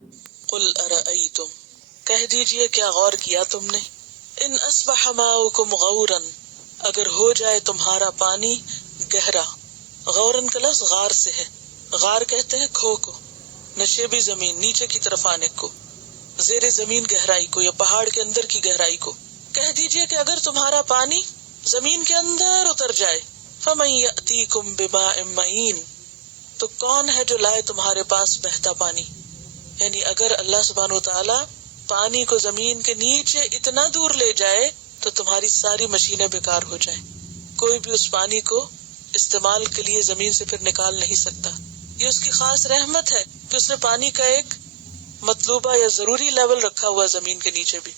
قل ارأیتم، کہہ دیجئے کیا غور کیا تم نے، ان اصبح ماؤکم غورا، اگر ہو جائے تمہارا پانی گہرا. غورن کا لفظ غار سے ہے. غار کہتے ہیں کھو کو، نشیبی زمین، نیچے کی طرف آنے کو، زیر زمین گہرائی کو یا پہاڑ کے اندر کی گہرائی کو. کہہ دیجئے کہ اگر تمہارا پانی زمین کے اندر اتر جائے، فمن یأتیکم بماء معین، تو کون ہے جو لائے تمہارے پاس بہتا پانی. یعنی اگر اللہ سبحانہ وتعالی پانی کو زمین کے نیچے اتنا دور لے جائے تو تمہاری ساری مشینیں بیکار ہو جائیں. کوئی بھی اس پانی کو استعمال کے لیے زمین سے پھر نکال نہیں سکتا. یہ اس کی خاص رحمت ہے کہ اس نے پانی کا ایک مطلوبہ یا ضروری لیول رکھا ہوا زمین کے نیچے بھی،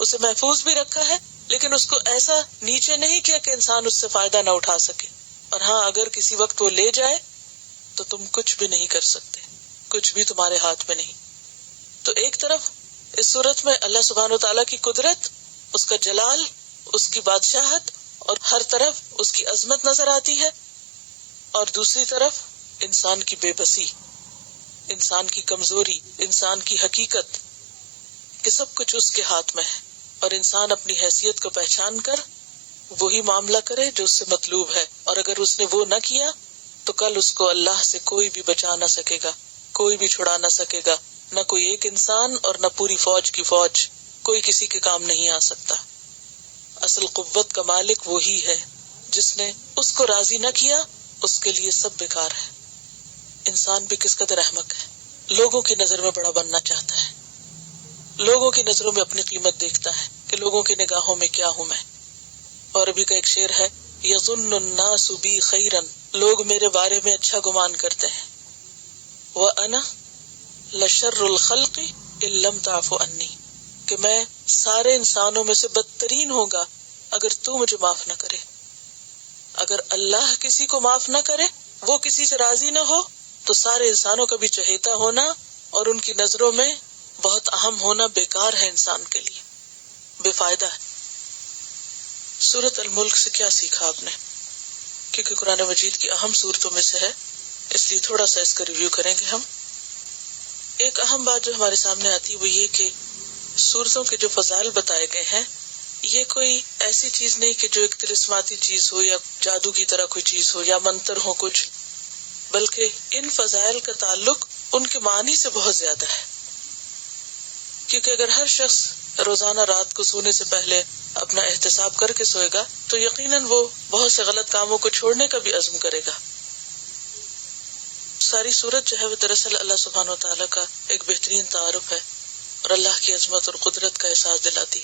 اسے محفوظ بھی رکھا ہے، لیکن اس کو ایسا نیچے نہیں کیا کہ انسان اس سے فائدہ نہ اٹھا سکے. اور ہاں، اگر کسی وقت وہ لے جائے تو تم کچھ بھی نہیں کر سکتے، کچھ بھی تمہارے ہاتھ میں نہیں. تو ایک طرف اس صورت میں اللہ سبحانہ وتعالیٰ کی قدرت، اس کا جلال، اس کی بادشاہت اور ہر طرف اس کی عظمت نظر آتی ہے، اور دوسری طرف انسان کی بے بسی، انسان کی کمزوری، انسان کی حقیقت کہ سب کچھ اس کے ہاتھ میں ہے، اور انسان اپنی حیثیت کو پہچان کر وہی معاملہ کرے جو اس سے مطلوب ہے. اور اگر اس نے وہ نہ کیا تو کل اس کو اللہ سے کوئی بھی بچا نہ سکے گا، کوئی بھی چھڑا نہ سکے گا، نہ کوئی ایک انسان اور نہ پوری فوج کی فوج، کوئی کسی کے کام نہیں آ سکتا. اصل قوت کا مالک وہی ہے. جس نے اس کو راضی نہ کیا اس کے لیے سب بیکار ہے. انسان بھی کس قدر احمق ہے، لوگوں کی نظر میں بڑا بننا چاہتا ہے، لوگوں کی نظروں میں اپنی قیمت دیکھتا ہے کہ لوگوں کی نگاہوں میں کیا ہوں میں. اور ابھی کا ایک شعر ہے، یظن الناس بی خیرا، لوگ میرے بارے میں اچھا گمان کرتے ہیں، وانا لشر الخلق ان لم تعف عنی، کہ میں سارے انسانوں میں سے بدترین ہوگا اگر تو مجھے معاف نہ کرے. اگر اللہ کسی کو معاف نہ کرے، وہ کسی سے راضی نہ ہو، تو سارے انسانوں کا بھی چہیتا ہونا اور ان کی نظروں میں بہت اہم ہونا بیکار ہے، انسان کے لیے بے فائدہ ہے. سورۃ الملک سے کیا سیکھا آپ نے؟ کیونکہ قرآن مجید کی اہم صورتوں میں سے ہے، اس لیے تھوڑا سا اس کا ریویو کریں گے ہم. ایک اہم بات جو ہمارے سامنے آتی ہے وہ یہ کہ سورتوں کے جو فضائل بتائے گئے ہیں، یہ کوئی ایسی چیز نہیں کہ جو ایک طلسماتی چیز ہو یا جادو کی طرح کوئی چیز ہو یا منتر ہو کچھ، بلکہ ان فضائل کا تعلق ان کے معنی سے بہت زیادہ ہے. کیونکہ اگر ہر شخص روزانہ رات کو سونے سے پہلے اپنا احتساب کر کے سوئے گا تو یقیناً وہ بہت سے غلط کاموں کو چھوڑنے کا بھی عزم کرے گا. ساری صورت جو ہے وہ دراصل اللہ سبحانہ و تعالیٰ کا ایک بہترین تعارف ہے اور اللہ کی عظمت اور قدرت کا احساس دلاتی.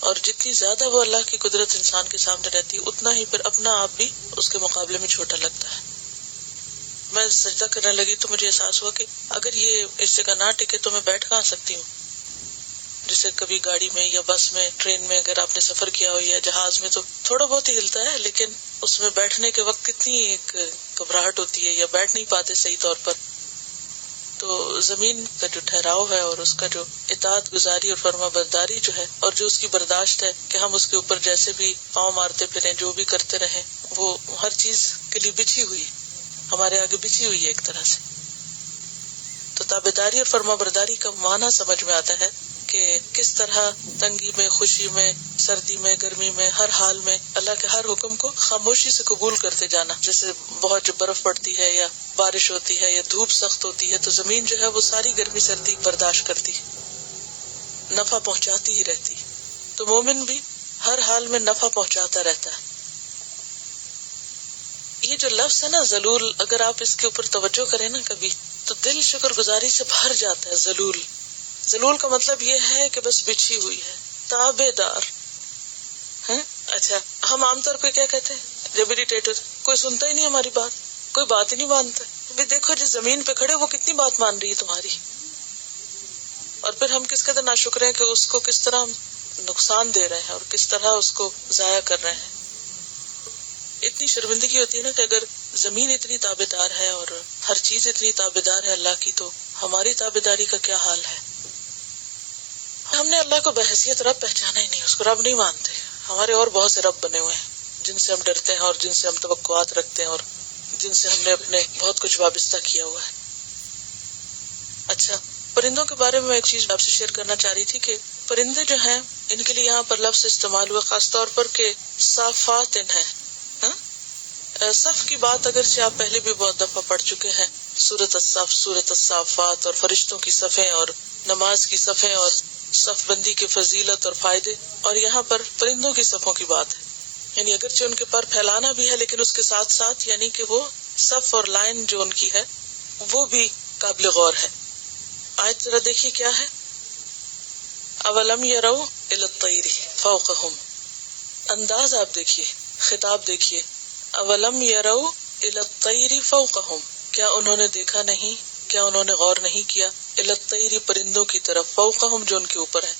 اور جتنی زیادہ وہ اللہ کی قدرت انسان کے سامنے رہتی اتنا ہی پھر اپنا آپ بھی اس کے مقابلے میں چھوٹا لگتا ہے. میں سجدہ کرنے لگی تو مجھے احساس ہوا کہ اگر یہ اس جگہ نہ ٹکے تو میں بیٹھ کہاں سکتی ہوں. جیسے کبھی گاڑی میں یا بس میں، ٹرین میں اگر آپ نے سفر کیا ہو یا جہاز میں تو تھوڑا بہت ہی ہلتا ہے، لیکن اس میں بیٹھنے کے وقت کتنی ایک گھبراہٹ ہوتی ہے یا بیٹھ نہیں پاتے صحیح طور پر. تو زمین کا جو ٹھہراؤ ہے اور اس کا جو اطاعت گزاری اور فرما برداری جو ہے اور جو اس کی برداشت ہے کہ ہم اس کے اوپر جیسے بھی پاؤں مارتے پھریں، جو بھی کرتے رہیں، وہ ہر چیز کے لیے بچھی ہوئی، ہمارے آگے بچھی ہوئی ہے ایک طرح سے. تو تابعداری اور فرما برداری کا معنی سمجھ میں آتا ہے کہ کس طرح تنگی میں، خوشی میں، سردی میں، گرمی میں، ہر حال میں اللہ کے ہر حکم کو خاموشی سے قبول کرتے جانا. جیسے بہت جو برف پڑتی ہے یا بارش ہوتی ہے یا دھوپ سخت ہوتی ہے تو زمین جو ہے وہ ساری گرمی سردی برداشت کرتی، نفع پہنچاتی ہی رہتی. تو مومن بھی ہر حال میں نفع پہنچاتا رہتا ہے. یہ جو لفظ ہے نا ذلول، اگر آپ اس کے اوپر توجہ کریں نا کبھی تو دل شکر گزاری سے بھر جاتا ہے. ذلول، ذلول کا مطلب یہ ہے کہ بس بچھی ہوئی ہے، تابع دار ہے. اچھا، ہم عام طور پہ کیا کہتے ہیں جب اریٹیٹ ہوتے، کوئی سنتا ہی نہیں ہماری بات، کوئی بات ہی نہیں مانتا. بھی دیکھو جس زمین پہ کھڑے وہ کتنی بات مان رہی ہے تمہاری، اور پھر ہم کس قدر ناشکر ہیں کہ اس کو کس طرح نقصان دے رہے ہیں اور کس طرح اس کو ضائع کر رہے ہیں. اتنی شرمندگی ہوتی ہے نا کہ اگر زمین اتنی تابعدار ہے اور ہر چیز اتنی تابعدار ہے اللہ کی، تو ہماری تابعداری کا کیا حال ہے. ہم نے اللہ کو بحیثیت رب پہچانا ہی نہیں، اس کو رب نہیں مانتے. ہمارے اور بہت سے رب بنے ہوئے ہیں جن سے ہم ڈرتے ہیں اور جن سے ہم توقعات رکھتے ہیں اور جن سے ہم نے اپنے بہت کچھ وابستہ کیا ہوا ہے. اچھا، پرندوں کے بارے میں ایک چیز آپ سے شیئر کرنا چاہ رہی تھی کہ پرندے جو ہیں ان کے لیے یہاں پر لفظ استعمال ہوا خاص طور پر کہ صافات ہیں. صف کی بات اگرچہ آپ پہلے بھی بہت دفعہ پڑھ چکے ہیں، سورۃ الصف، سورۃ الصافات، اور فرشتوں کی صفیں اور نماز کی صفیں اور صف بندی کی فضیلت اور فائدے، اور یہاں پر پرندوں کی صفوں کی بات ہے. یعنی اگرچہ ان کے پر پھیلانا بھی ہے لیکن اس کے ساتھ ساتھ یعنی کہ وہ صف اور لائن جو ان کی ہے وہ بھی قابل غور ہے. آیت ذرا دیکھیے کیا ہے. اولم یروا الی الطیر فوقہم، انداز آپ دیکھیے، خطاب دیکھیے. اولم یروا الی الطیر فوقہم، کیا انہوں نے دیکھا نہیں، کیا انہوں نے غور نہیں کیا، الی الطیر پرندوں کی طرف، فوقہم جو ان کے اوپر ہے.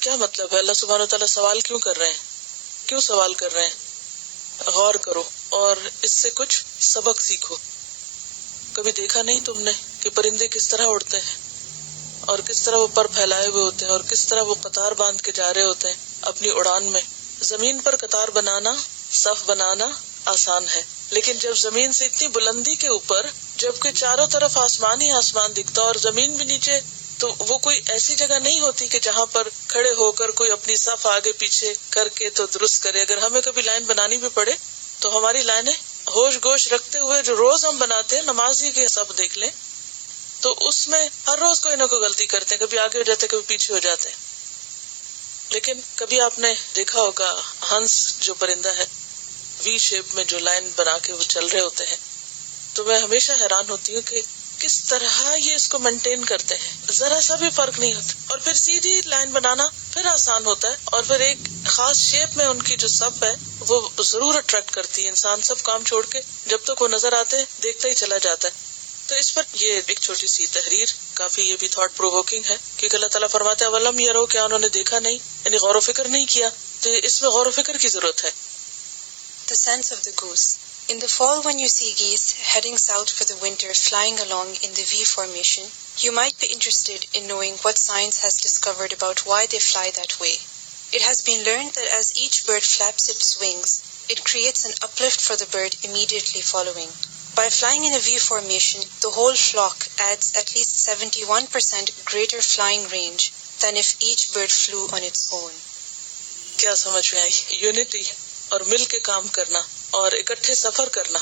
کیا مطلب ہے؟ اللہ سبحانہ وتعالیٰ سوال کیوں کر رہے ہیں؟ کیوں سوال کر رہے ہیں؟ غور کرو اور اس سے کچھ سبق سیکھو. کبھی دیکھا نہیں تم نے کہ پرندے کس طرح اڑتے ہیں اور کس طرح وہ پر پھیلائے ہوئے ہوتے ہیں اور کس طرح وہ قطار باندھ کے جا رہے ہوتے ہیں اپنی اڑان میں. زمین پر قطار بنانا، صف بنانا آسان ہے، لیکن جب زمین سے اتنی بلندی کے اوپر، جبکہ چاروں طرف آسمان ہی آسمان دکھتا اور زمین بھی نیچے، تو وہ کوئی ایسی جگہ نہیں ہوتی کہ جہاں پر کھڑے ہو کر کوئی اپنی صف آگے پیچھے کر کے تو درست کرے. اگر ہمیں کبھی لائن بنانی بھی پڑے تو ہماری لائنیں ہوش گوش رکھتے ہوئے جو روز ہم بناتے ہیں، نمازی کے صف دیکھ لیں تو اس میں ہر روز کوئی نہ کوئی غلطی کرتے ہیں، کبھی آگے ہو جاتے ہیں کبھی پیچھے ہو جاتے ہیں. لیکن کبھی آپ نے دیکھا ہوگا ہنس جو پرندہ ہے، وی شیپ میں جو لائن بنا کے وہ چل رہے ہوتے ہیں، تو میں ہمیشہ حیران ہوتی ہوں کہ کس طرح یہ اس کو مینٹین کرتے ہیں. ذرا سا بھی فرق نہیں ہوتا. اور پھر سیدھی لائن بنانا پھر آسان ہوتا ہے، اور پھر ایک خاص شیپ میں ان کی جو صف ہے وہ ضرور اٹریکٹ کرتی ہے. انسان سب کام چھوڑ کے جب تک وہ نظر آتے ہیں دیکھتا ہی چلا جاتا ہے. تو اس پر یہ ایک چھوٹی سی تحریر، کافی یہ بھی تھاٹ پرووکنگ ہے، کیونکہ اللہ تعالیٰ فرماتے ہیں ولم یروا، کیا انہوں نے دیکھا نہیں، یعنی غور و فکر نہیں کیا. تو اس میں غور و فکر کی ضرورت ہے. The sense of the goose. In the fall, when you see geese heading south for the winter flying along in the V formation, you might be interested in knowing what science has discovered about why they fly that way. It has been learned that as each bird flaps its wings, it creates an uplift for the bird immediately following. By flying in a V formation, the whole flock adds at least 71% greater flying range than if each bird flew on its own. کیا سمجھ میں آئی؟ Unity اور مل کے کام کرنا اور اکٹھے سفر کرنا.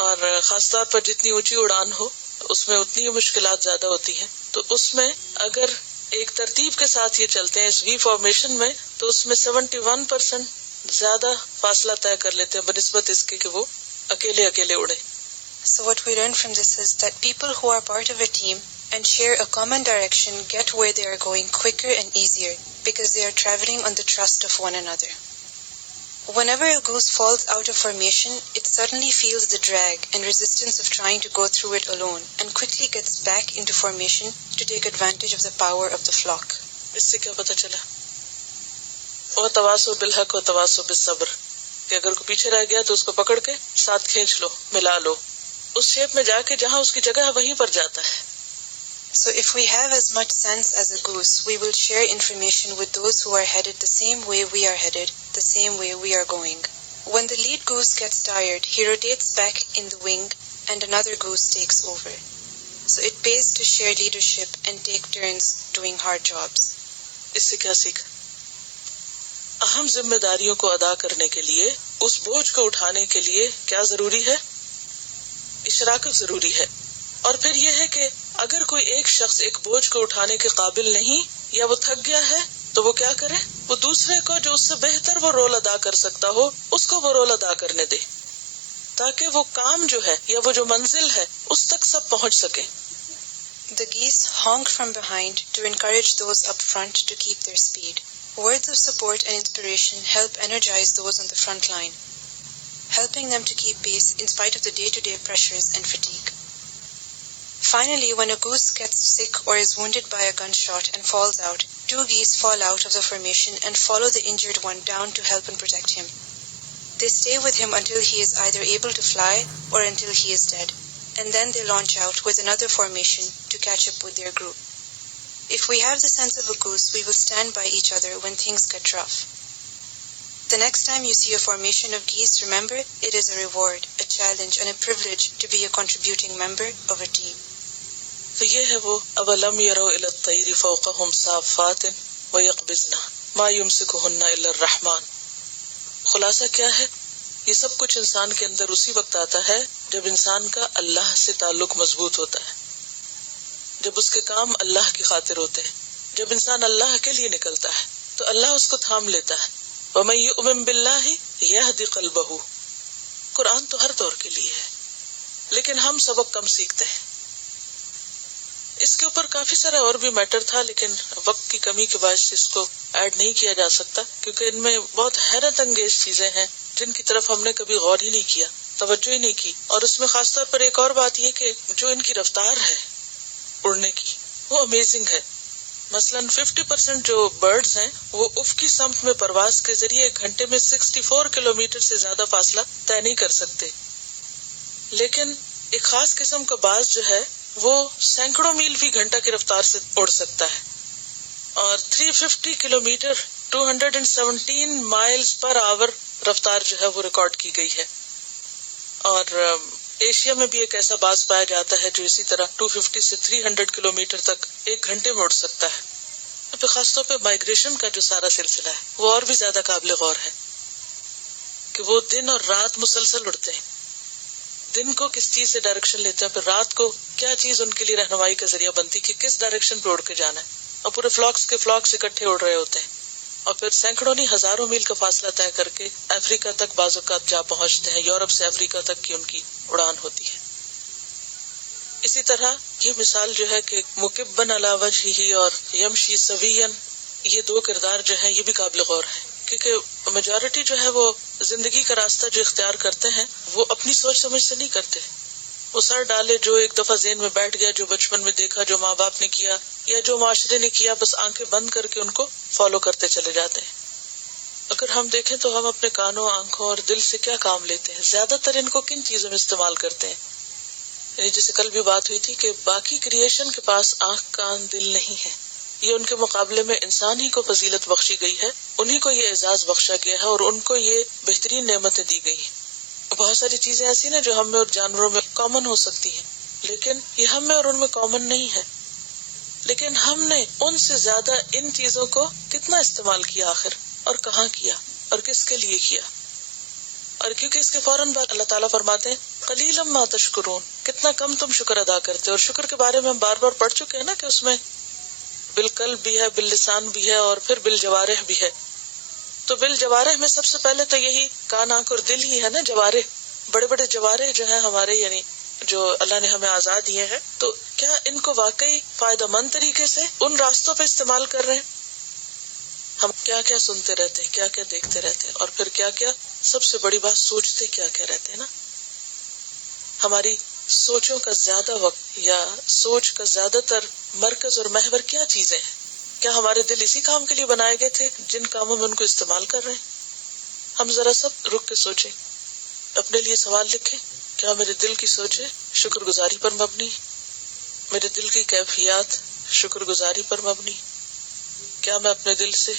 اور خاص طور پر جتنی اونچی اڑان ہو اس میں اتنی ہی مشکلات زیادہ ہوتی ہیں. تو اس میں اگر ایک ترتیب کے ساتھ یہ چلتے ہیں اس وی فارمیشن میں، تو اس میں 71% زیادہ فاصلہ طے کر لیتے ہیں بنسبت اس کے کہ وہ اکیلے اڑے. So what we learn from this is that people who are part of a team and share a common direction get where they are going quicker and easier because they are traveling on the trust of one another. Whenever a goose falls out of formation, it suddenly feels the drag and resistance of trying to go through it alone and quickly gets back into formation to take advantage of the power of the flock. اس سے کیا پتہ چلا؟ وَتَوَاصَوْا بِالْحَقِّ وَتَوَاصَوْا بِالصَّبْرِ، کہ اگر کوئی پیچھے رہ گیا تو اس کو پکڑ کے ساتھ کھینچ لو، ملا لو، اس شیپ میں جا کے جہاں اس کی جگہ ہے وہیں پر جاتا ہے. So if we have as much sense as a goose, we will share information with those who are headed the same way we are headed, the same way we are going. When the lead goose gets tired, he rotates back in the wing and another goose takes over. So it pays to share leadership and take turns doing hard jobs. اس سے کیا سیکھ؟ اہم ذمہ داریوں کو ادا کرنے کے لیے، اس بوجھ کو اٹھانے کے لیے کیا ضروری ہے؟ اشراکت ضروری ہے. اور پھر یہ ہے کہ اگر کوئی ایک شخص ایک بوجھ کو اٹھانے کے قابل نہیں یا وہ تھک گیا ہے تو وہ کیا کرے؟ وہ دوسرے کو جو اس سے بہتر وہ رول ادا کر سکتا ہو اس کو وہ رول ادا کرنے دے، تاکہ وہ کام جو ہے یا وہ جو منزل ہے اس تک سب پہنچ سکے. The geese honk from behind to encourage those up front to keep their speed. Words of support and inspiration help energize those on the front line, helping them to keep pace in spite of the day-to-day pressures and fatigue. Finally, when a goose gets sick or is wounded by a gunshot and falls out, 2 geese fall out of the formation and follow the injured one down to help and protect him. They stay with him until he is either able to fly or until he is dead, and then they launch out with another formation to catch up with their group. If we have the sense of a goose, we will stand by each other when things get rough. The next time you see a formation of geese, remember, it is a reward, a challenge, and a privilege to be a contributing member of a team. تو یہ ہے وہ اولم یروا الی الطیر فوقہم صافات ویقبضن ما یمسکہن الا الرحمن. خلاصہ کیا ہے؟ یہ سب کچھ انسان کے اندر اسی وقت آتا ہے جب انسان کا اللہ سے تعلق مضبوط ہوتا ہے، جب اس کے کام اللہ کی خاطر ہوتے ہیں، جب انسان اللہ کے لیے نکلتا ہے تو اللہ اس کو تھام لیتا ہے. وَمَن يُؤْمِن بِاللَّهِ يَهْدِ قَلْبَهُ. قرآن تو ہر دور کے لیے ہے، لیکن ہم سبق کم سیکھتے ہیں. اس کے اوپر کافی سارا اور بھی میٹر تھا، لیکن وقت کی کمی کے باعث اس کو ایڈ نہیں کیا جا سکتا، کیونکہ ان میں بہت حیرت انگیز چیزیں ہیں جن کی طرف ہم نے کبھی غور ہی نہیں کیا، توجہ ہی نہیں کی. اور اس میں خاص طور پر ایک اور بات یہ کہ جو ان کی رفتار ہے اڑنے کی وہ امیزنگ ہے. مثلاً 50% جو برڈز ہیں وہ افقی سمت میں پرواز کے ذریعے ایک گھنٹے میں 64 کلومیٹر سے زیادہ فاصلہ طے نہیں کر سکتے، لیکن ایک خاص قسم کا باز جو ہے وہ سینکڑوں میل فی گھنٹہ کی رفتار سے اڑ سکتا ہے، اور 350 کلومیٹر 217 مائلز پر آور رفتار جو ہے وہ ریکارڈ کی گئی ہے. اور ایشیا میں بھی ایک ایسا باز پایا جاتا ہے جو اسی طرح 250 سے 300 کلومیٹر تک ایک گھنٹے میں اڑ سکتا ہے. پھر خاص طور پہ مائگریشن کا جو سارا سلسلہ ہے وہ اور بھی زیادہ قابل غور ہے کہ وہ دن اور رات مسلسل اڑتے ہیں. دن کو کس چیز سے ڈائریکشن لیتے ہیں، پھر رات کو کیا چیز ان کے لیے رہنمائی کا ذریعہ بنتی کہ کس ڈائریکشن پہ اڑ کے جانا ہے، اور پورے فلاکس کے فلاکس اکٹھے اڑ رہے ہوتے ہیں، اور پھر سینکڑوں نہیں ہزاروں میل کا فاصلہ طے کر کے افریقہ تک بعض اوقات جا پہنچتے ہیں. یورپ سے افریقہ تک کی ان کی اڑان ہوتی ہے. اسی طرح یہ مثال جو ہے کہ مکبن علی وجہہ اور یمشی سویاً، یہ دو کردار جو ہیں یہ بھی قابل غور ہیں، کیونکہ میجورٹی جو ہے وہ زندگی کا راستہ جو اختیار کرتے ہیں وہ اپنی سوچ سمجھ سے نہیں کرتے. وہ سر ڈالے جو ایک دفعہ ذہن میں بیٹھ گیا، جو بچپن میں دیکھا، جو ماں باپ نے کیا یا جو معاشرے نے کیا، بس آنکھیں بند کر کے ان کو فالو کرتے چلے جاتے ہیں. اگر ہم دیکھیں تو ہم اپنے کانوں، آنکھوں اور دل سے کیا کام لیتے ہیں، زیادہ تر ان کو کن چیزوں میں استعمال کرتے ہیں. یعنی جیسے کل بھی بات ہوئی تھی کہ باقی کریشن کے پاس آنکھ، کان، دل نہیں ہے، یہ ان کے مقابلے میں انسان ہی کو فضیلت بخشی گئی ہے، انہی کو یہ اعزاز بخشا گیا ہے اور ان کو یہ بہترین نعمتیں دی گئی ہیں. بہت ساری چیزیں ایسی نا جو ہم میں اور جانوروں میں کامن ہو سکتی ہیں، لیکن یہ ہم میں اور ان میں کامن نہیں ہے. لیکن ہم نے ان سے زیادہ ان چیزوں کو کتنا استعمال کیا آخر، اور کہاں کیا، اور کس کے لیے کیا. اور کیونکہ اس کے فوراً بعد اللہ تعالیٰ فرماتے ہیں قلیلا ما تشکرون، کتنا کم تم شکر ادا کرتے. اور شکر کے بارے میں ہم بار بار پڑھ چکے ہیں نا کہ اس میں بالقلب بھی ہے، باللسان بھی ہے، اور پھر بالجوارح بھی ہے. تو بالجوارح میں سب سے پہلے تو یہی کان، آنکھ اور دل ہی ہے نا. جوارح، بڑے بڑے جوارح جو ہیں ہمارے، یعنی جو اللہ نے ہمیں آزاد دیے ہیں، تو کیا ان کو واقعی فائدہ مند طریقے سے ان راستوں پہ استعمال کر رہے ہیں؟ ہم کیا کیا سنتے رہتے ہیں، کیا کیا دیکھتے رہتے ہیں، اور پھر کیا کیا، سب سے بڑی بات، سوچتے کیا کیا رہتے ہیں نا. ہماری سوچوں کا زیادہ وقت یا سوچ کا زیادہ تر مرکز اور محور کیا چیزیں ہیں؟ کیا ہمارے دل اسی کام کے لیے بنائے گئے تھے جن کاموں میں ان کو استعمال کر رہے ہیں؟ ہم ذرا سب رک کے سوچیں، اپنے لیے سوال لکھیں، کیا میرے دل کی سوچ ہے شکر گزاری پر مبنی؟ میرے دل کی کیفیات شکر گزاری پر مبنی؟ کیا میں اپنے دل سے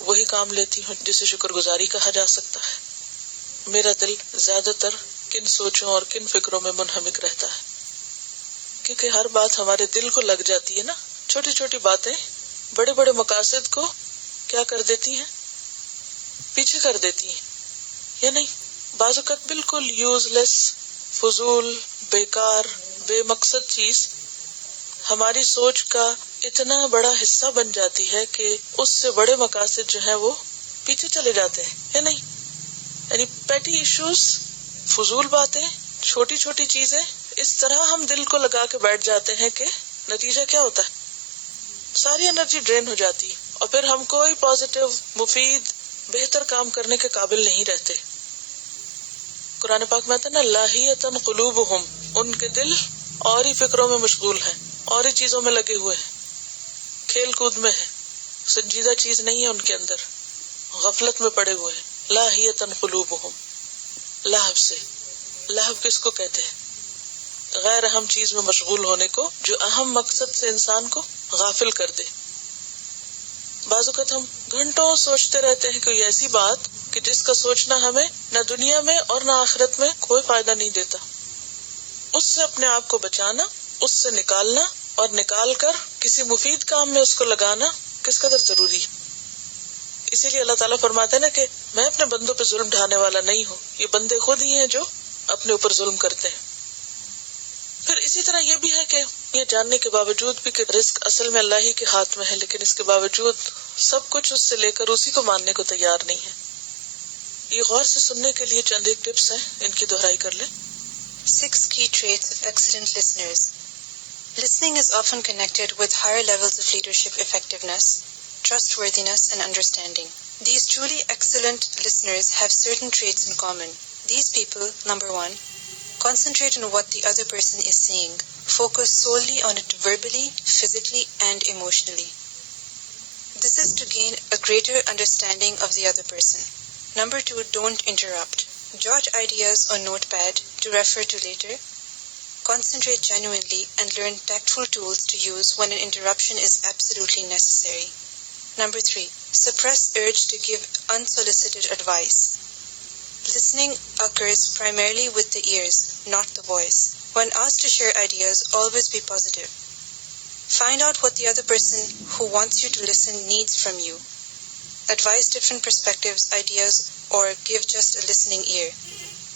وہی کام لیتی ہوں جسے شکر گزاری کہا جا سکتا ہے؟ میرا دل زیادہ تر کن سوچوں اور کن فکروں میں منہمک رہتا ہے؟ کیونکہ ہر بات ہمارے دل کو لگ جاتی ہے نا. چھوٹی چھوٹی باتیں بڑے بڑے مقاصد کو کیا کر دیتی ہیں، پیچھے کر دیتی ہیں، یا نہیں؟ بعض اوقات بالکل یوز لیس، فضول، بیکار، بے مقصد چیز ہماری سوچ کا اتنا بڑا حصہ بن جاتی ہے کہ اس سے بڑے مقاصد جو ہیں وہ پیچھے چلے جاتے ہیں، یا نہیں؟ یعنی پیٹی ایشوز، فضول باتیں، چھوٹی چھوٹی چیزیں، اس طرح ہم دل کو لگا کے بیٹھ جاتے ہیں کہ نتیجہ کیا ہوتا ہے؟ ساری انرجی ڈرین ہو جاتی ہے، اور پھر ہم کوئی پازیٹیو، مفید، بہتر کام کرنے کے قابل نہیں رہتے. قرآن پاک میں آتا ہے نا لاہیۃ قلوبہم، ان کے دل اور ہی فکروں میں مشغول ہیں، اور ہی چیزوں میں لگے ہوئے ہیں، کھیل کود میں ہیں، سنجیدہ چیز نہیں ہے ان کے اندر، غفلت میں پڑے ہوئے ہیں. لاہیۃ قلوبہم، لہو سے، لہو کس کو کہتے ہیں؟ غیر اہم چیز میں مشغول ہونے کو جو اہم مقصد سے انسان کو غافل کر دے. بعض اوقات ہم گھنٹوں سوچتے رہتے ہیں کوئی ایسی بات کہ جس کا سوچنا ہمیں نہ دنیا میں اور نہ آخرت میں کوئی فائدہ نہیں دیتا. اس سے اپنے آپ کو بچانا، اس سے نکالنا اور نکال کر کسی مفید کام میں اس کو لگانا کس قدر ضروری ہے. اسی لیے اللہ تعالیٰ فرماتے ہیں نا کہ میں اپنے بندوں پہ ظلم ڈھانے والا نہیں ہوں، یہ بندے خود ہی ہیں جو اپنے اوپر ظلم کرتے ہیں. پھر اسی طرح یہ بھی ہے کہ یہ جاننے کے باوجود بھی کہ رزق اصل میں اللہ ہی کے ہاتھ میں ہے، لیکن اس کے باوجود سب کچھ اس سے لے کر اسی کو ماننے کو تیار نہیں ہے. یہ غور سے سننے کے لیے چند ایک ٹپس ہیں، ان کی دہرائی کر لیں. 6 key traits of excellent listeners. Listening is often connected with higher levels of leadership effectiveness, trustworthiness, and understanding. These truly excellent listeners have certain traits in common. These people, number 1, concentrate on what the other person is saying. Focus solely on it verbally, physically, and emotionally. This is to gain a greater understanding of the other person. Number 2, don't interrupt. Jot ideas on notepad to refer to later. Concentrate genuinely and learn tactful tools to use when an interruption is absolutely necessary. Number 3, suppress urge to give unsolicited advice. Listening occurs primarily with the ears, not the voice. When asked to share ideas, always be positive. Find out what the other person who wants you to listen needs from you. Advise different perspectives, ideas, or give just a listening ear.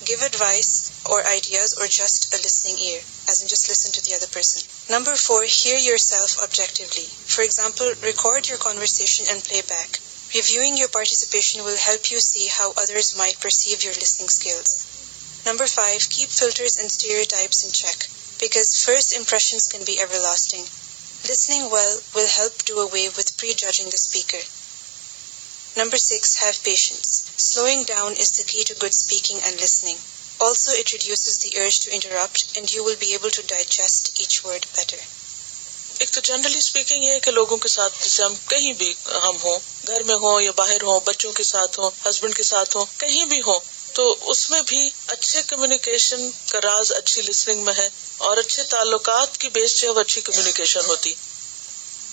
Give advice or ideas or just a listening ear, as in just listen to the other person. Number 4, hear yourself objectively. For example, record your conversation and play back. Reviewing your participation will help you see how others might perceive your listening skills. Number 5, keep filters and stereotypes in check, because first impressions can be everlasting. Listening well will help do away with prejudging the speaker. Number 6, have patience. Slowing down is the key to good speaking and listening. Also, it reduces the urge to interrupt, and you will be able to digest each word better. ایک تو generally speaking یہ ہے کہ لوگوں کے ساتھ جیسے ہم کہیں بھی ہم ہوں، گھر میں ہوں یا باہر ہوں، بچوں کے ساتھ ہوں، ہسبینڈ کے ساتھ ہوں، کہیں بھی ہوں، تو اس میں بھی اچھے کمیونیکیشن کا راز اچھی لسننگ میں ہے، اور اچھے تعلقات کی بیس جو ہے وہ اچھی کمیونیکیشن ہوتی.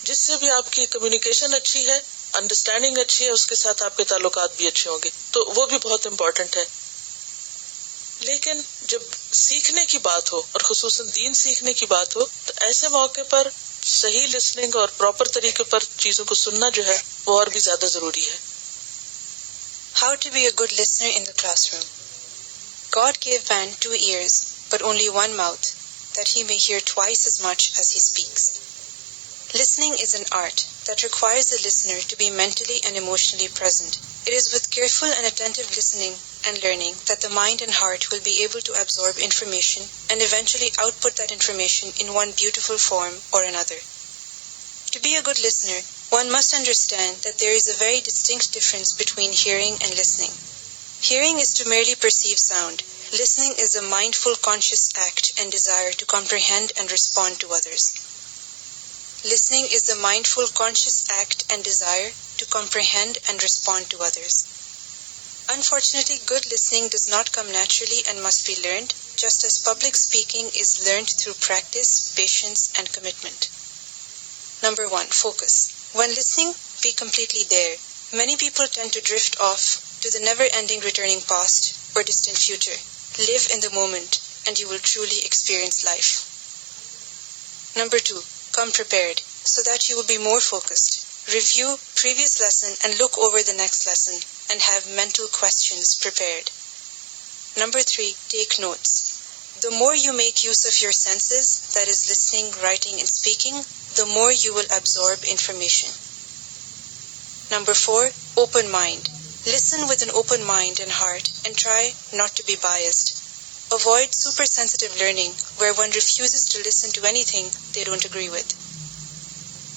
جس سے بھی آپ کی کمیونیکیشن اچھی ہے، انڈرسٹینڈنگ اچھی ہے، اس کے ساتھ آپ کے تعلقات بھی اچھے ہوں گے، تو وہ بھی بہت امپورٹنٹ ہے. لیکن جب سیکھنے کی بات ہو اور خصوصاً دین سیکھنے کی بات ہو تو ایسے موقع پر صحیح لسننگ اور پراپر طریقے پر چیزوں کو سننا جو ہے وہ اور بھی زیادہ ضروری ہے. How to be a good listener in the classroom. God gave man 2 ears, but only 1 mouth, that he may hear twice as much as he speaks. Listening is an art that requires the listener to be mentally and emotionally present. It is with careful and attentive listening and learning that the mind and heart will be able to absorb information and eventually output that information in one beautiful form or another. To be a good listener, one must understand that there is a very distinct difference between hearing and listening. Hearing is to merely perceive sound. Listening is a mindful, conscious act and desire to comprehend and respond to others. Listening is the mindful, conscious act and desire to comprehend and respond to others. Unfortunately, good listening does not come naturally and must be learned, just as public speaking is learned through practice, patience, and commitment. Number 1, focus. When listening, be completely there. Many people tend to drift off to the never-ending returning past or distant future. Live in the moment, and you will truly experience life. Number 2, come prepared, so that you will be more focused. Review previous lesson and look over the next lesson and have mental questions prepared. Number 3, take notes. The more you make use of your senses, that is listening, writing, and speaking, the more you will absorb information. Number 4, open mind. Listen with an open mind and heart and try not to be biased. Avoid supersensitive learning where one refuses to listen to anything they don't agree with.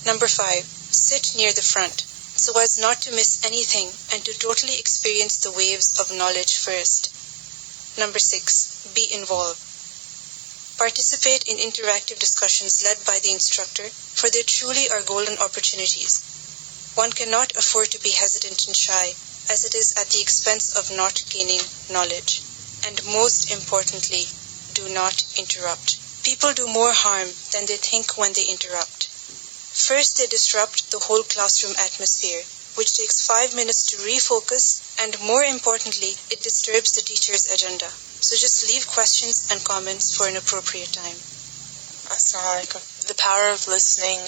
Number 5, sit near the front so as not to miss anything and to totally experience the waves of knowledge first. Number 6, be involved. Participate in interactive discussions led by the instructor, for they truly are golden opportunities. One cannot afford to be hesitant and shy, as it is at the expense of not gaining knowledge. And most importantly, do not interrupt. People do more harm than they think when they interrupt. First, they disrupt the whole classroom atmosphere, which takes 5 minutes to refocus, and more importantly, it disturbs the teacher's agenda. So just leave questions and comments for an appropriate time. Assalamu alaikum. The power of listening,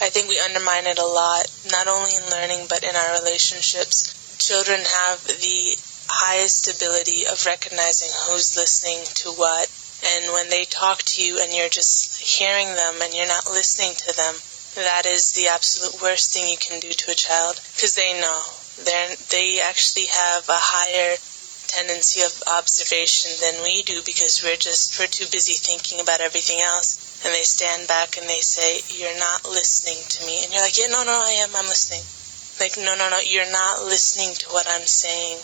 I think we undermine it a lot, not only in learning but in our relationships. Children have the highest ability of recognizing who's listening to what, and when they talk to you and you're just hearing them and you're not listening to them, that is the absolute worst thing you can do to a child, because they know. They actually have a higher tendency of observation than we do, because we're too busy thinking about everything else. And they stand back and they say, "You're not listening to me." And you're like, "Yeah, no, I'm listening." Like, no, you're not listening to what I'm saying.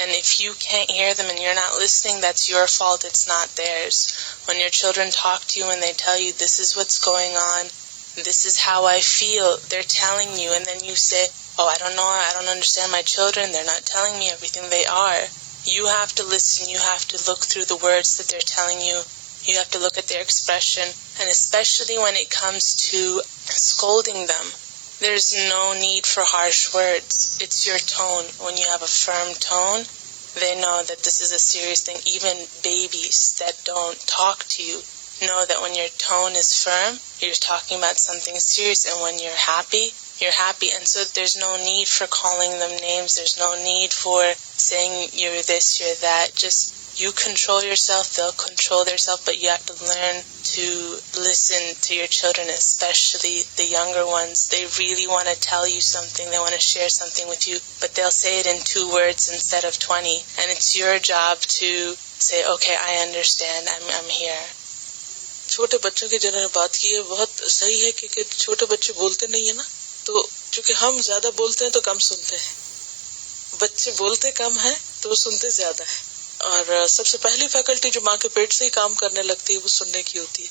And if you can't hear them and you're not listening, that's your fault, it's not theirs. When your children talk to you and they tell you, "This is what's going on, this is how I feel," they're telling you, and then you say, "Oh, I don't know, I don't understand my children, they're not telling me everything." They are. You have to listen, you have to look through the words that they're telling you. You have to look at their expression, and especially when it comes to scolding them, there's no need for harsh words. It's your tone. When you have a firm tone, they know that this is a serious thing. Even babies that don't talk to you know that when your tone is firm, you're talking about something serious, and when you're happy, you're happy. And so there's no need for calling them names. There's no need for saying you're this, you're that. Just you control yourself, they'll control themselves, but you have to learn to listen to your children, especially the younger ones. They really want to tell you something, they want to share something with you, but they'll say it in 2 words instead of 20. And it's your job to say, "Okay, I understand, I'm here." چھوٹے بچوں کی جنہوں نے بات کی ہے بہت صحیح ہے، کیونکہ چھوٹے بچے بولتے نہیں ہیں نا، تو چونکہ ہم زیادہ بولتے ہیں تو کم سنتے ہیں، بچے بولتے کم ہیں تو وہ سنتے زیادہ ہیں. اور سب سے پہلی فیکلٹی جو ماں کے پیٹ سے ہی کام کرنے لگتی ہے وہ سننے کی ہوتی ہے.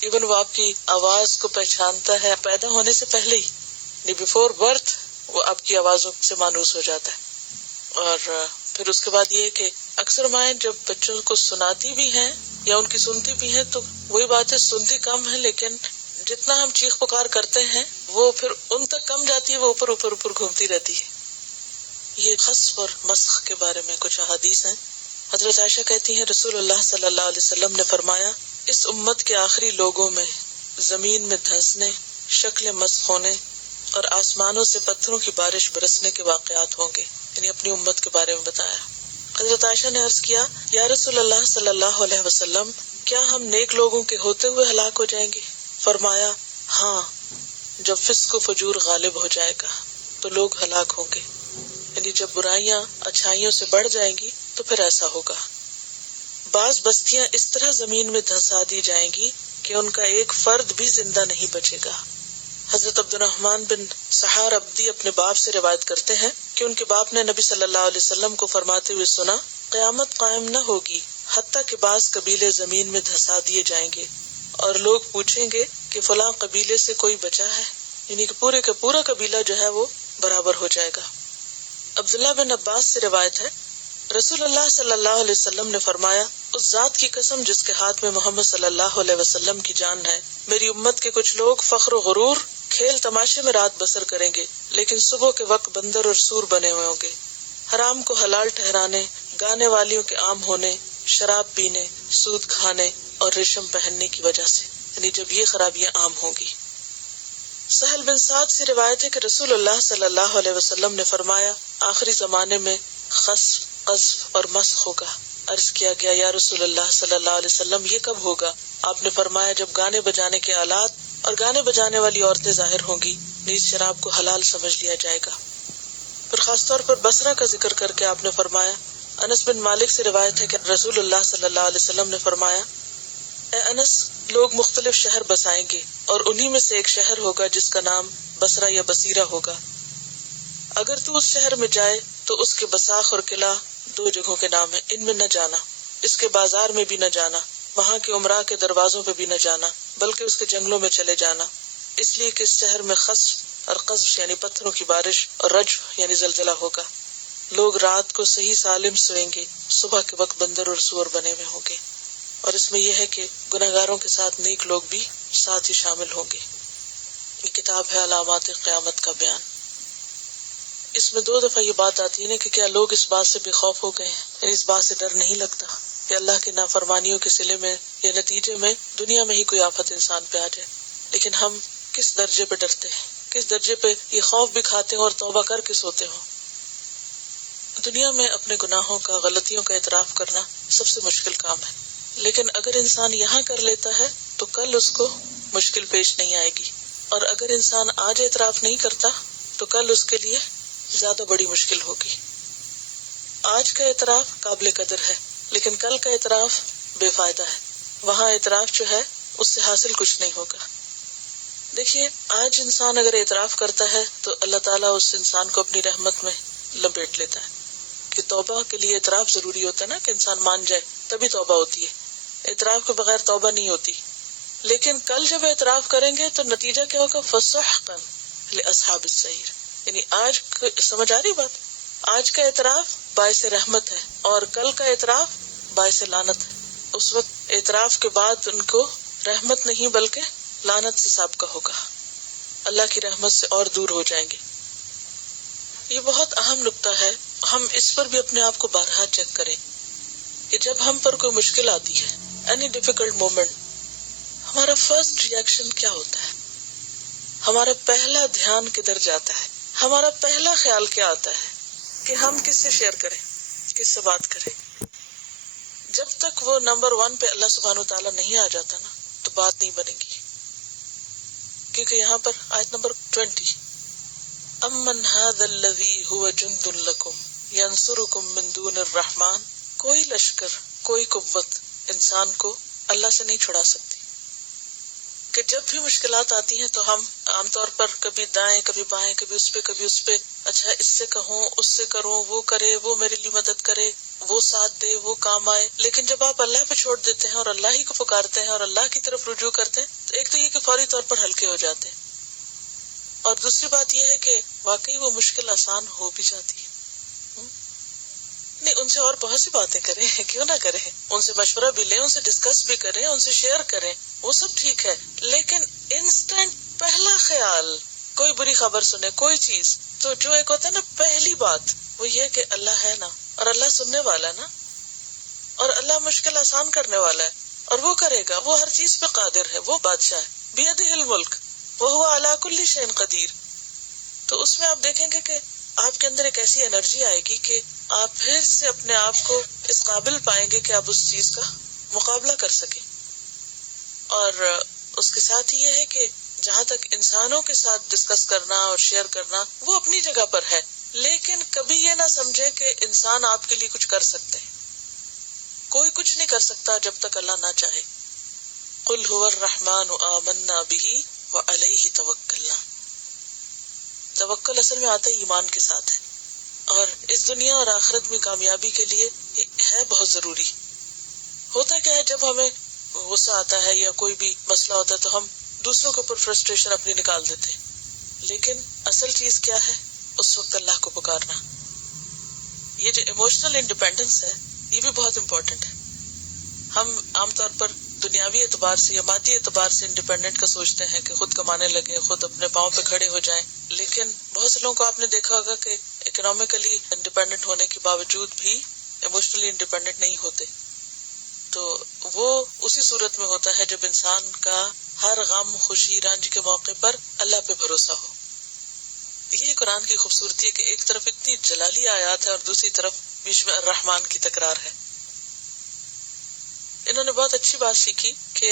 ایون وہ آپ کی آواز کو پہچانتا ہے پیدا ہونے سے پہلے ہی، بیفور برتھ وہ آپ کی آوازوں سے مانوس ہو جاتا ہے. اور پھر اس کے بعد یہ کہ اکثر مائیں جب بچوں کو سناتی بھی ہیں یا ان کی سنتی بھی ہیں تو وہی بات ہے، سنتی کم ہے، لیکن جتنا ہم چیخ پکار کرتے ہیں وہ پھر ان تک کم جاتی ہے، وہ اوپر اوپر اوپر گھومتی رہتی ہے. یہ خسف اور مسخ کے بارے میں کچھ احادیث ہیں. حضرت عائشہ کہتی ہیں رسول اللہ صلی اللہ علیہ وسلم نے فرمایا، اس امت کے آخری لوگوں میں زمین میں دھنسنے، شکلیں مسخ ہونے اور آسمانوں سے پتھروں کی بارش برسنے کے واقعات ہوں گے. یعنی اپنی امت کے بارے میں بتایا. حضرت عائشہ نے عرض کیا، یا رسول اللہ صلی اللہ علیہ وسلم، کیا ہم نیک لوگوں کے ہوتے ہوئے ہلاک ہو جائیں گے؟ فرمایا، ہاں، جب فسق و فجور غالب ہو جائے گا تو لوگ ہلاک ہوں گے. یعنی جب برائیاں اچھائیوں سے بڑھ جائیں گی تو پھر ایسا ہوگا. بعض بستیاں اس طرح زمین میں دھنسا دی جائیں گی کہ ان کا ایک فرد بھی زندہ نہیں بچے گا. حضرت عبد الرحمن بن سحار عبدی اپنے باپ سے روایت کرتے ہیں کہ ان کے باپ نے نبی صلی اللہ علیہ وسلم کو فرماتے ہوئے سنا، قیامت قائم نہ ہوگی حتیٰ کہ بعض قبیلے زمین میں دھنسا دیے جائیں گے اور لوگ پوچھیں گے کہ فلاں قبیلے سے کوئی بچا ہے، یعنی کہ پورے کا پورا قبیلہ جو ہے وہ برابر ہو جائے گا. عبداللہ بن عباس سے روایت ہے، رسول اللہ صلی اللہ علیہ وسلم نے فرمایا، اس ذات کی قسم جس کے ہاتھ میں محمد صلی اللہ علیہ وسلم کی جان ہے، میری امت کے کچھ لوگ فخر و غرور، کھیل تماشے میں رات بسر کریں گے، لیکن صبح کے وقت بندر اور سور بنے ہوئے ہوں گے. حرام کو حلال ٹھہرانے، گانے والیوں کے عام ہونے، شراب پینے، سود کھانے اور ریشم پہننے کی وجہ سے، یعنی جب یہ خرابیاں عام ہوں گی. سہل بن سعد سے روایت ہے کہ رسول اللہ صلی اللہ علیہ وسلم نے فرمایا، آخری زمانے میں خسف، قذف اور مسخ ہوگا. عرض کیا گیا، یا رسول اللہ صلی اللہ علیہ وسلم یہ کب ہوگا؟ آپ نے فرمایا، جب گانے بجانے کے آلات اور گانے بجانے والی عورتیں ظاہر ہوں گی، نیز شراب کو حلال سمجھ لیا جائے گا. پھر خاص طور پر بصرہ کا ذکر کر کے آپ نے فرمایا، انس بن مالک سے روایت ہے کہ رسول اللہ صلی اللہ علیہ وسلم نے فرمایا، اے انس، لوگ مختلف شہر بسائیں گے اور انہی میں سے ایک شہر ہوگا جس کا نام بصرہ یا بصیرہ ہوگا. اگر تو اس شہر میں جائے تو اس کے بساخ اور قلعہ 2 جگہوں کے نام ہیں، ان میں نہ جانا، اس کے بازار میں بھی نہ جانا، وہاں کے عمراء کے دروازوں پہ بھی نہ جانا، بلکہ اس کے جنگلوں میں چلے جانا، اس لیے کہ اس شہر میں خسف اور قذف یعنی پتھروں کی بارش اور رجم یعنی زلزلہ ہوگا. لوگ رات کو صحیح سالم سوئیں گے، صبح کے وقت بندر اور سور بنے ہوئے ہوں گے. اور اس میں یہ ہے کہ گناہگاروں کے ساتھ نیک لوگ بھی ساتھ ہی شامل ہوں گے. یہ کتاب ہے علامات قیامت کا بیان. اس میں 2 دفعہ یہ بات آتی ہے نا کہ کیا لوگ اس بات سے بے خوف ہو گئے ہیں، یعنی اس بات سے ڈر نہیں لگتا کہ اللہ کی نافرمانیوں کے صلے میں یا نتیجے میں دنیا میں ہی کوئی آفت انسان پہ آ جائے، لیکن ہم کس درجے پہ ڈرتے ہیں، کس درجے پہ یہ خوف بھی کھاتے ہیں اور توبہ کر کے سوتے ہوں۔ دنیا میں اپنے گناہوں کا، غلطیوں کا اعتراف کرنا سب سے مشکل کام ہے، لیکن اگر انسان یہاں کر لیتا ہے تو کل اس کو مشکل پیش نہیں آئے گی، اور اگر انسان آج اعتراف نہیں کرتا تو کل اس کے لیے زیادہ بڑی مشکل ہوگی۔ آج کا اعتراف قابل قدر ہے، لیکن کل کا اعتراف بے فائدہ ہے، وہاں اعتراف جو ہے اس سے حاصل کچھ نہیں ہوگا۔ دیکھیے، آج انسان اگر اعتراف کرتا ہے تو اللہ تعالیٰ اس انسان کو اپنی رحمت میں لپیٹ لیتا ہے، کہ توبہ کے لیے اعتراف ضروری ہوتا ہے نا، کہ انسان مان جائے تبھی توبہ ہوتی ہے، اعتراف کے بغیر توبہ نہیں ہوتی۔ لیکن کل جب اعتراف کریں گے تو نتیجہ کیا ہوگا؟ فَسُحْقًا لِأَصْحَابِ السَّعِيرِ، یعنی آج سمجھ آ رہی بات؟ آج کا اعتراف باعث رحمت ہے اور کل کا اعتراف باعث لعنت ہے۔ اس وقت اعتراف کے بعد ان کو رحمت نہیں بلکہ لعنت سے سابقہ ہوگا، اللہ کی رحمت سے اور دور ہو جائیں گے۔ یہ بہت اہم نکتہ ہے، ہم اس پر بھی اپنے آپ کو بارہا چیک کریں کہ جب ہم پر کوئی مشکل آتی ہے، اینی ڈیفیکلٹ مومنٹ، ہمارا فرسٹ ریئیکشن کیا ہوتا ہے؟ ہمارا پہلا دھیان کدھر جاتا ہے؟ ہمارا پہلا خیال کیا آتا ہے کہ ہم کس سے شیئر کریں، کس سے بات کریں؟ جب تک وہ نمبر 1 پہ اللہ سبحانہ وتعالیٰ نہیں آ جاتا نا تو بات نہیں بنے گی، کیونکہ یہاں پر آیت نمبر 20، امن هذا الذی هو جند لکم ینصرکم من دون الرحمن، کوئی لشکر، کوئی قوت انسان کو اللہ سے نہیں چھڑا سکتی۔ کہ جب بھی مشکلات آتی ہیں تو ہم عام طور پر کبھی دائیں کبھی بائیں، کبھی اس پہ اچھا اس سے کہوں، اس سے کروں، وہ کرے، وہ میرے لیے مدد کرے، وہ ساتھ دے، وہ کام آئے۔ لیکن جب آپ اللہ پہ چھوڑ دیتے ہیں اور اللہ ہی کو پکارتے ہیں اور اللہ کی طرف رجوع کرتے ہیں تو ایک تو یہ کہ فوری طور پر ہلکے ہو جاتے ہیں، اور دوسری بات یہ ہے کہ واقعی وہ مشکل آسان ہو بھی جاتی ہے۔ نہیں، ان سے اور بہت سی باتیں کریں، کیوں نہ کریں، ان سے مشورہ بھی لیں، ان سے ڈسکس بھی کریں، ان سے شیئر کریں، وہ سب ٹھیک ہے، لیکن انسٹنٹ پہلا خیال کوئی بری خبر سنے، کوئی چیز، تو جو ایک ہوتا ہے نا پہلی بات، وہ یہ کہ اللہ ہے نا، اور اللہ سننے والا ہے نا، اور اللہ مشکل آسان کرنے والا ہے، اور وہ کرے گا، وہ ہر چیز پہ قادر ہے، وہ بادشاہ ہے، بیدہ الملک وہو علی کل شیء قدیر۔ تو اس میں آپ دیکھیں گے کہ آپ کے اندر ایک ایسی انرجی آئے گی کہ آپ پھر سے اپنے آپ کو اس قابل پائیں گے کہ آپ اس چیز کا مقابلہ کر سکیں۔ اور اس کے ساتھ ہی یہ ہے کہ جہاں تک انسانوں کے ساتھ ڈسکس کرنا اور شیئر کرنا وہ اپنی جگہ پر ہے، لیکن کبھی یہ نہ سمجھے کہ انسان آپ کے لیے کچھ کر سکتے ہیں۔ کوئی کچھ نہیں کر سکتا جب تک اللہ نہ چاہے۔ قل هو الرحمن آمنا به وعلیہ توکلنا۔ توکل اصل میں آتا ہے ایمان کے ساتھ ہے، اور اس دنیا اور آخرت میں کامیابی کے لیے ہے بہت ضروری۔ ہوتا کیا ہے، جب ہمیں غصہ آتا ہے یا کوئی بھی مسئلہ ہوتا ہے تو ہم دوسروں کے اوپر فرسٹریشن اپنی نکال دیتے ہیں، لیکن اصل چیز کیا ہے؟ اس وقت اللہ کو پکارنا۔ یہ جو ایموشنل انڈیپینڈنس ہے یہ بھی بہت امپورٹنٹ ہے۔ ہم عام طور پر دنیاوی اعتبار سے یا مادی اعتبار سے انڈیپینڈنٹ کا سوچتے ہیں کہ خود کمانے لگے، خود اپنے پاؤں پہ کھڑے ہو جائیں، لیکن بہت سے لوگوں کو آپ نے دیکھا ہوگا کہ اکنامکلی انڈیپینڈنٹ ہونے کے باوجود بھی ایموشنلی انڈیپینڈنٹ نہیں ہوتے۔ تو وہ اسی صورت میں ہوتا ہے جب انسان کا ہر غم، خوشی، رنج کے موقع پر اللہ پہ بھروسہ ہو۔ یہ قرآن کی خوبصورتی ہے کہ ایک طرف اتنی جلالی آیات ہے اور دوسری طرف بیچ میں الرحمن کی تکرار ہے۔ انہوں نے بہت اچھی بات سیکھی کہ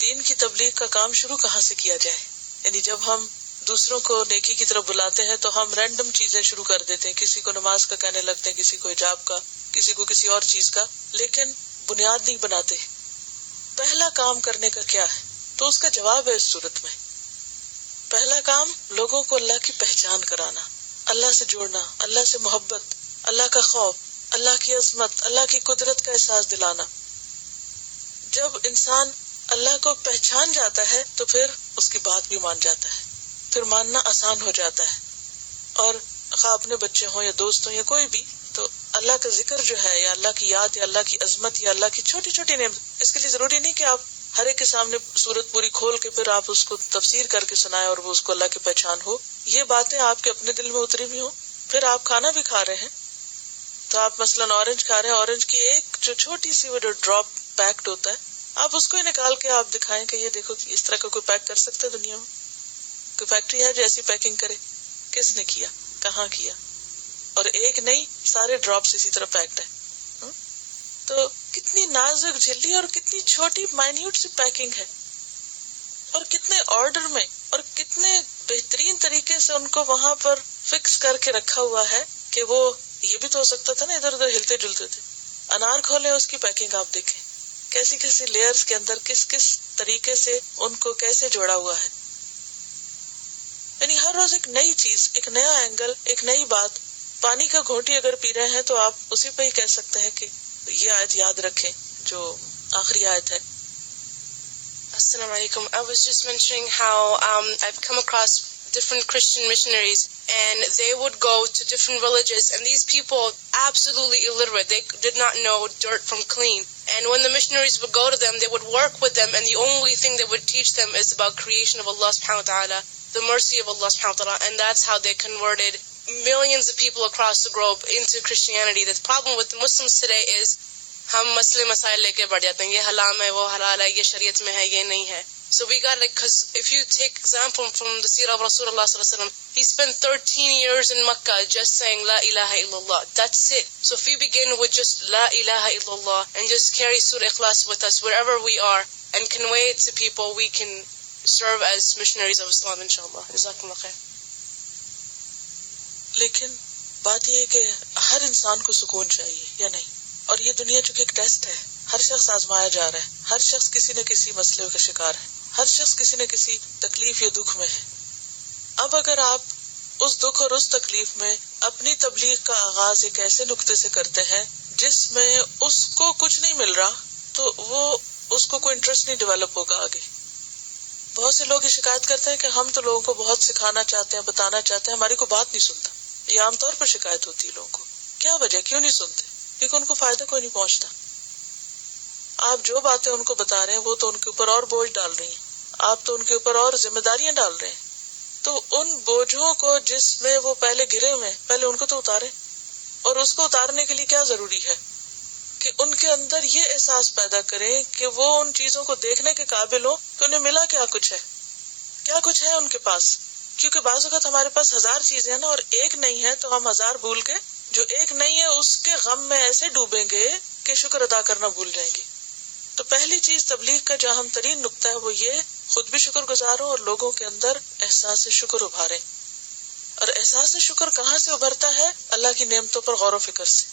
دین کی تبلیغ کا کام شروع کہاں سے کیا جائے، یعنی جب ہم دوسروں کو نیکی کی طرف بلاتے ہیں تو ہم رینڈم چیزیں شروع کر دیتے ہیں، کسی کو نماز کا کہنے لگتے ہیں، کسی کو حجاب کا، کسی کو کسی اور چیز کا، لیکن بنیاد نہیں بناتے۔ پہلا کام کرنے کا کیا ہے؟ تو اس کا جواب ہے اس صورت میں، پہلا کام لوگوں کو اللہ کی پہچان کرانا، اللہ سے جوڑنا، اللہ سے محبت، اللہ کا خوف، اللہ کی عظمت، اللہ کی قدرت کا احساس دلانا۔ جب انسان اللہ کو پہچان جاتا ہے تو پھر اس کی بات بھی مان جاتا ہے، پھر ماننا آسان ہو جاتا ہے، اور خواہ اپنے بچے ہوں یا دوست ہوں یا کوئی بھی، تو اللہ کا ذکر جو ہے یا اللہ کی یاد یا اللہ کی عظمت یا اللہ کی چھوٹی چھوٹی نعمت، اس کے لیے ضروری نہیں کہ آپ ہر ایک کے سامنے سورت پوری کھول کے پھر آپ اس کو تفسیر کر کے سنائیں اور وہ اس کو اللہ کی پہچان ہو، یہ باتیں آپ کے اپنے دل میں اتری بھی ہوں۔ پھر آپ کھانا بھی کھا رہے ہیں تو آپ مثلاً اورنج کھا رہے ہیں، اورنج کی ایک جو چھوٹی سی وہ جو ڈراپ پیکڈ ہوتا ہے، آپ اس کو ہی نکال کے آپ دکھائیں کہ یہ دیکھو اس طرح کا کوئی پیک کر سکتا ہے دنیا میں؟ کوئی فیکٹری ہے جو ایسی پیکنگ کرے؟ کس نے کیا، کہاں کیا؟ اور ایک نہیں، سارے ڈراپس اسی طرح پیکڈ ہیں. تو کتنی نازک جھلی اور کتنی چھوٹی مائنیوٹ سی پیکنگ ہے، اور کتنے آرڈر میں اور کتنے بہترین طریقے سے ان کو وہاں پر فکس کر کے رکھا ہوا ہے کہ وہ یہ بھی تو ہو سکتا تھا نا ادھر ادھر ہلتے جلتے تھے. انار کھولیں، اس کی پیکنگ آپ دیکھیں کیسی کیسی لیئرز کے اندر کس کس طریقے سے ان کو کیسے جوڑا ہوا ہے. یعنی ہر روز ایک نئی چیز، ایک نیا اینگل، ایک نئی بات. پانی کا گھونٹی اگر پی رہے ہیں تو آپ اسی پہ ہی کہہ سکتے ہیں کہ یہ آیت یاد رکھیں جو آخری آیت ہے. Assalamu alaikum. I was just mentioning how I've come across different Christian missionaries, and they would go to different villages, and these people absolutely illiterate. They did not know dirt from clean. And when the missionaries would go to them, they would work with them, and the only thing they would teach them is about creation of Allah subhanahu wa ta'ala, the mercy of Allah subhanahu wa ta'ala, and that's how they converted millions of people across the globe into Christianity. The problem with the Muslims today is ہم مسئلے مسائل لے کے بڑھ جاتے ہیں، یہ حرام ہے، وہ حلال ہے، یہ شریعت میں ہے، یہ نہیں ہے. So we got it, because if you take example from the seerah of Rasulullah sallallahu alaihi wasallam, he spent 13 years in Makkah just saying La ilaha illallah. That's it. So if we begin with just La ilaha illallah and just carry Surah Ikhlas with us wherever we are and convey it to people, we can serve as missionaries of Islam, inshallah. Jazakumullah khair. لیکن بات یہ ہے کہ ہر انسان کو سکون چاہیے یا نہیں؟ اور یہ دنیا چونکہ ایک ٹیسٹ ہے، ہر شخص آزمایا جا رہا ہے، ہر شخص کسی نہ کسی مسئلے کا شکار ہے، ہر شخص کسی نہ کسی تکلیف یا دکھ میں ہے. اب اگر آپ اس دکھ اور اس تکلیف میں اپنی تبلیغ کا آغاز ایک ایسے نقطے سے کرتے ہیں جس میں اس کو کچھ نہیں مل رہا، تو وہ اس کو کوئی انٹرسٹ نہیں ڈیولپ ہوگا آگے. بہت سے لوگ یہ شکایت کرتے ہیں کہ ہم تو لوگوں کو بہت سکھانا چاہتے ہیں، بتانا چاہتے ہیں، ہماری کوئی بات نہیں سنتا. یہ عام طور پر شکایت ہوتی ہے لوگوں کو. کیا وجہ، کیوں نہیں سنتے؟ کیونکہ ان کو فائدہ کوئی نہیں پہنچتا. آپ جو باتیں ان کو بتا رہے ہیں وہ تو ان کے اوپر اور بوجھ ڈال رہی ہیں، آپ تو ان کے اوپر اور ذمہ داریاں ڈال رہے ہیں. تو ان بوجھوں کو جس میں وہ پہلے گرے ہوئے ہیں، پہلے ان کو تو اتاریں. اور اس کو اتارنے کے لیے کیا ضروری ہے کہ ان کے اندر یہ احساس پیدا کریں کہ وہ ان چیزوں کو دیکھنے کے قابل ہوں کہ انہیں ملا کیا کچھ ہے، کیا کچھ ہے ان کے پاس. کیونکہ بعض اوقات ہمارے پاس 1000 چیزیں ہیں نا، اور ایک نہیں ہے تو ہم 1000 بھول کے جو ایک نہیں ہے اس کے غم میں ایسے ڈوبیں گے کہ شکر ادا کرنا بھول جائیں گے. تو پہلی چیز تبلیغ کا جو اہم ترین نقطہ ہے وہ یہ، خود بھی شکر گزار ہو اور لوگوں کے اندر احساس شکر ابھارے. اور احساس شکر کہاں سے ابھرتا ہے؟ اللہ کی نعمتوں پر غور و فکر سے.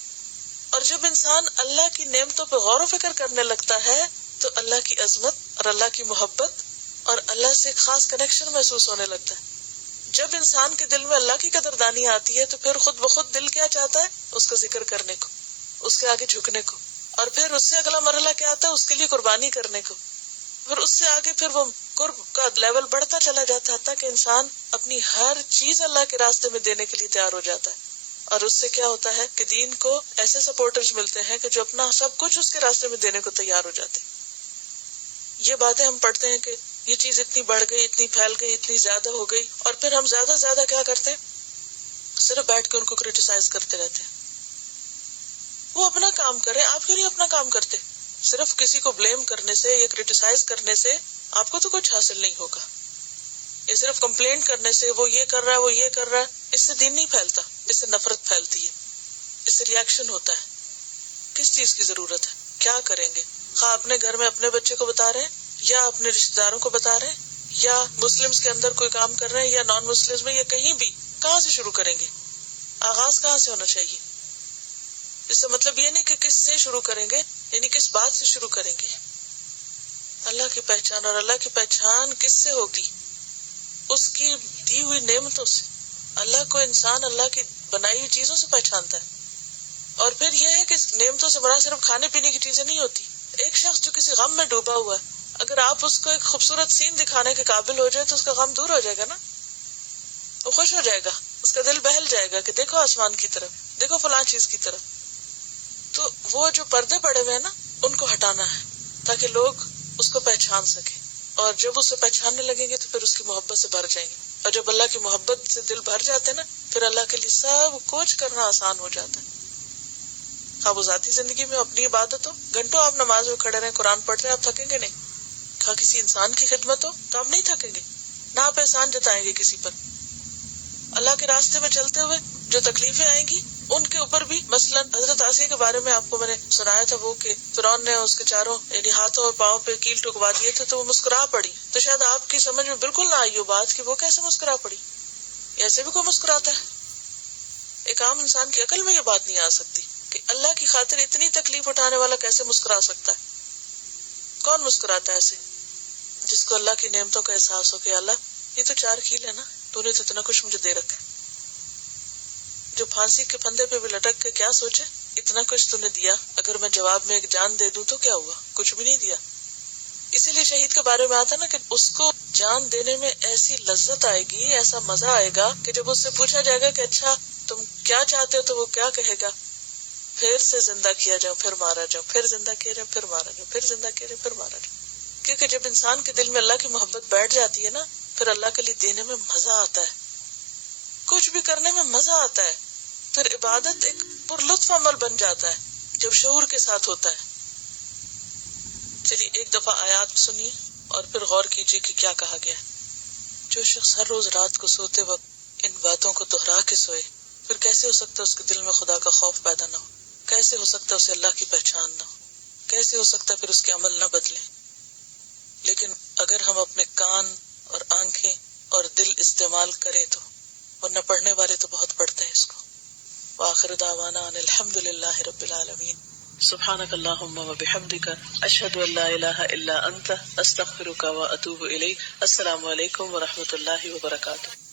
اور جب انسان اللہ کی نعمتوں پر غور و فکر کرنے لگتا ہے تو اللہ کی عظمت اور اللہ کی محبت اور اللہ سے ایک خاص کنیکشن محسوس ہونے لگتا ہے. جب انسان کے دل میں اللہ کی قدردانی آتی ہے تو پھر خود بخود دل کیا چاہتا ہے؟ اس کا ذکر کرنے کو، اس کے آگے جھکنے کو. اور پھر اس سے اگلا مرحلہ کیا آتا ہے؟ اس کے لیے قربانی کرنے کو. پھر اس سے آگے پھر وہ قرب کا لیول بڑھتا چلا جاتا ہے تاکہ انسان اپنی ہر چیز اللہ کے راستے میں دینے کے لیے تیار ہو جاتا ہے. اور اس سے کیا ہوتا ہے کہ دین کو ایسے سپورٹرز ملتے ہیں کہ جو اپنا سب کچھ اس کے راستے میں دینے کو تیار ہو جاتے ہیں. یہ باتیں ہم پڑھتے ہیں کہ یہ چیز اتنی بڑھ گئی، اتنی پھیل گئی، اتنی زیادہ ہو گئی، اور پھر ہم زیادہ زیادہ کیا کرتے ہیں؟ صرف بیٹھ کے ان کو کرٹیسائز کرتے رہتے ہیں. وہ اپنا کام کریں، آپ کیوں نہیں اپنا کام کرتے؟ صرف کسی کو بلیم کرنے سے یا کرٹیسائز کرنے سے آپ کو تو کچھ حاصل نہیں ہوگا. یہ صرف کمپلینٹ کرنے سے وہ یہ کر رہا ہے، وہ یہ کر رہا ہے، اس سے دین نہیں پھیلتا، اس سے نفرت پھیلتی ہے، اس سے ریاکشن ہوتا ہے. کس چیز کی ضرورت ہے؟ کیا کریں گے؟ خواہ اپنے گھر میں اپنے بچے کو بتا رہے ہیں یا اپنے رشتے داروں کو بتا رہے ہیں یا مسلمز کے اندر کوئی کام کر رہے ہیں یا نان مسلمز میں، یا کہیں بھی، کہاں سے شروع کریں گے؟ آغاز کہاں سے ہونا چاہیے؟ اس سے مطلب یہ نہیں کہ کس سے شروع کریں گے، یعنی کس بات سے شروع کریں گے. اللہ کی پہچان، اور اللہ کی پہچان کس سے ہوگی؟ اس کی دی ہوئی نعمتوں سے. اللہ کو انسان اللہ کی بنائی ہوئی چیزوں سے پہچانتا ہے. اور پھر یہ ہے کہ نعمتوں سے مراد صرف کھانے پینے کی چیزیں نہیں ہوتی. ایک شخص جو کسی غم میں ڈوبا ہوا ہے، اگر آپ اس کو ایک خوبصورت سین دکھانے کے قابل ہو جائے تو اس کا غم دور ہو جائے گا نا، وہ خوش ہو جائے گا، اس کا دل بہل جائے گا کہ دیکھو آسمان کی طرف، دیکھو فلاں چیز کی طرف. تو وہ جو پردے پڑے ہوئے ہیں نا، ان کو ہٹانا ہے تاکہ لوگ اس کو پہچان سکیں. اور جب اسے پہچاننے لگیں گے تو پھر اس کی محبت سے بھر جائیں گے. اور جب اللہ کی محبت سے دل بھر جاتے ہیں نا، پھر اللہ کے لیے سب کچھ کرنا آسان ہو جاتا ہے. خواب وہ ذاتی زندگی میں اپنی عبادت ہو، گھنٹوں آپ نماز میں کھڑے رہیں، قرآن پڑھ رہے ہیں، آپ تھکیں گے نہیں. کہا کسی انسان کی خدمت ہو تو آپ نہیں تھکیں گے، نہ آپ احسان جتائیں گے کسی پر. اللہ کے راستے میں چلتے ہوئے جو تکلیفیں آئیں گی ان کے اوپر بھی، مثلا حضرت آسیہ کے بارے میں آپ کو میں نے سنایا تھا، وہ کہ فرعون نے اس کے چاروں یعنی ہاتھوں اور پاؤں پہ کیل ٹکوا دیے تھے تو وہ مسکرا پڑی. تو شاید آپ کی سمجھ میں بالکل نہ آئی ہو بات کہ وہ کیسے مسکرا پڑی. ایسے بھی کوئی مسکراتا ہے؟ ایک عام انسان کی عقل میں یہ بات نہیں آ سکتی کہ اللہ کی خاطر اتنی تکلیف اٹھانے والا کیسے مسکرا سکتا ہے. کون مسکراتا ہے ایسے؟ جس کو اللہ کی نعمتوں کا احساس ہو کہ اللہ یہ تو 4 کیل ہے نا، تو نے تو اتنا کچھ مجھے دے رکھا ہے. جو پھانسی کے پھندے پہ بھی لٹک کے کیا سوچے، اتنا کچھ تو نے دیا، اگر میں جواب میں ایک جان دے دوں تو کیا ہوا؟ کچھ بھی نہیں دیا. اسی لیے شہید کے بارے میں آتا نا کہ اس کو جان دینے میں ایسی لذت آئے گی، ایسا مزہ آئے گا کہ جب اس سے پوچھا جائے گا کہ اچھا تم کیا چاہتے ہو تو وہ کیا کہے گا؟ پھر سے زندہ کیا جاؤ، پھر مارا جاؤ، پھر زندہ کیا جاؤ، پھر مارا جاؤ، پھر زندہ کیا جاؤ، پھر مارا جاؤ. کیونکہ جب انسان کے دل میں اللہ کی محبت بیٹھ جاتی ہے نا، پھر اللہ کے لیے دینے میں مزہ آتا ہے، کچھ بھی کرنے میں مزہ آتا ہے. پھر عبادت ایک پرلطف عمل بن جاتا ہے جب شعور کے ساتھ ہوتا ہے. چلیے ایک دفعہ آیات سنیے اور پھر غور کیجیے کہ کیا کہا گیا ہے. جو شخص ہر روز رات کو سوتے وقت ان باتوں کو دہرا کے سوئے، پھر کیسے ہو سکتا ہے اس کے دل میں خدا کا خوف پیدا نہ ہو؟ کیسے ہو سکتا ہے اسے اللہ کی پہچان نہ ہو؟ کیسے ہو سکتا ہے پھر اس کے عمل نہ بدلے؟ لیکن اگر ہم اپنے کان اور آنکھیں اور دل استعمال کریں تو، ورنہ پڑھنے والے تو بہت پڑھتے ہیں اس کو. وآخر دعوانا ان الحمد للہ رب العالمین. سبحانک اللہم وبحمدک، اشہد ان لا الہ الا انت، استغفرک واتوب الیک. السلام علیکم ورحمۃ اللہ وبرکاتہ.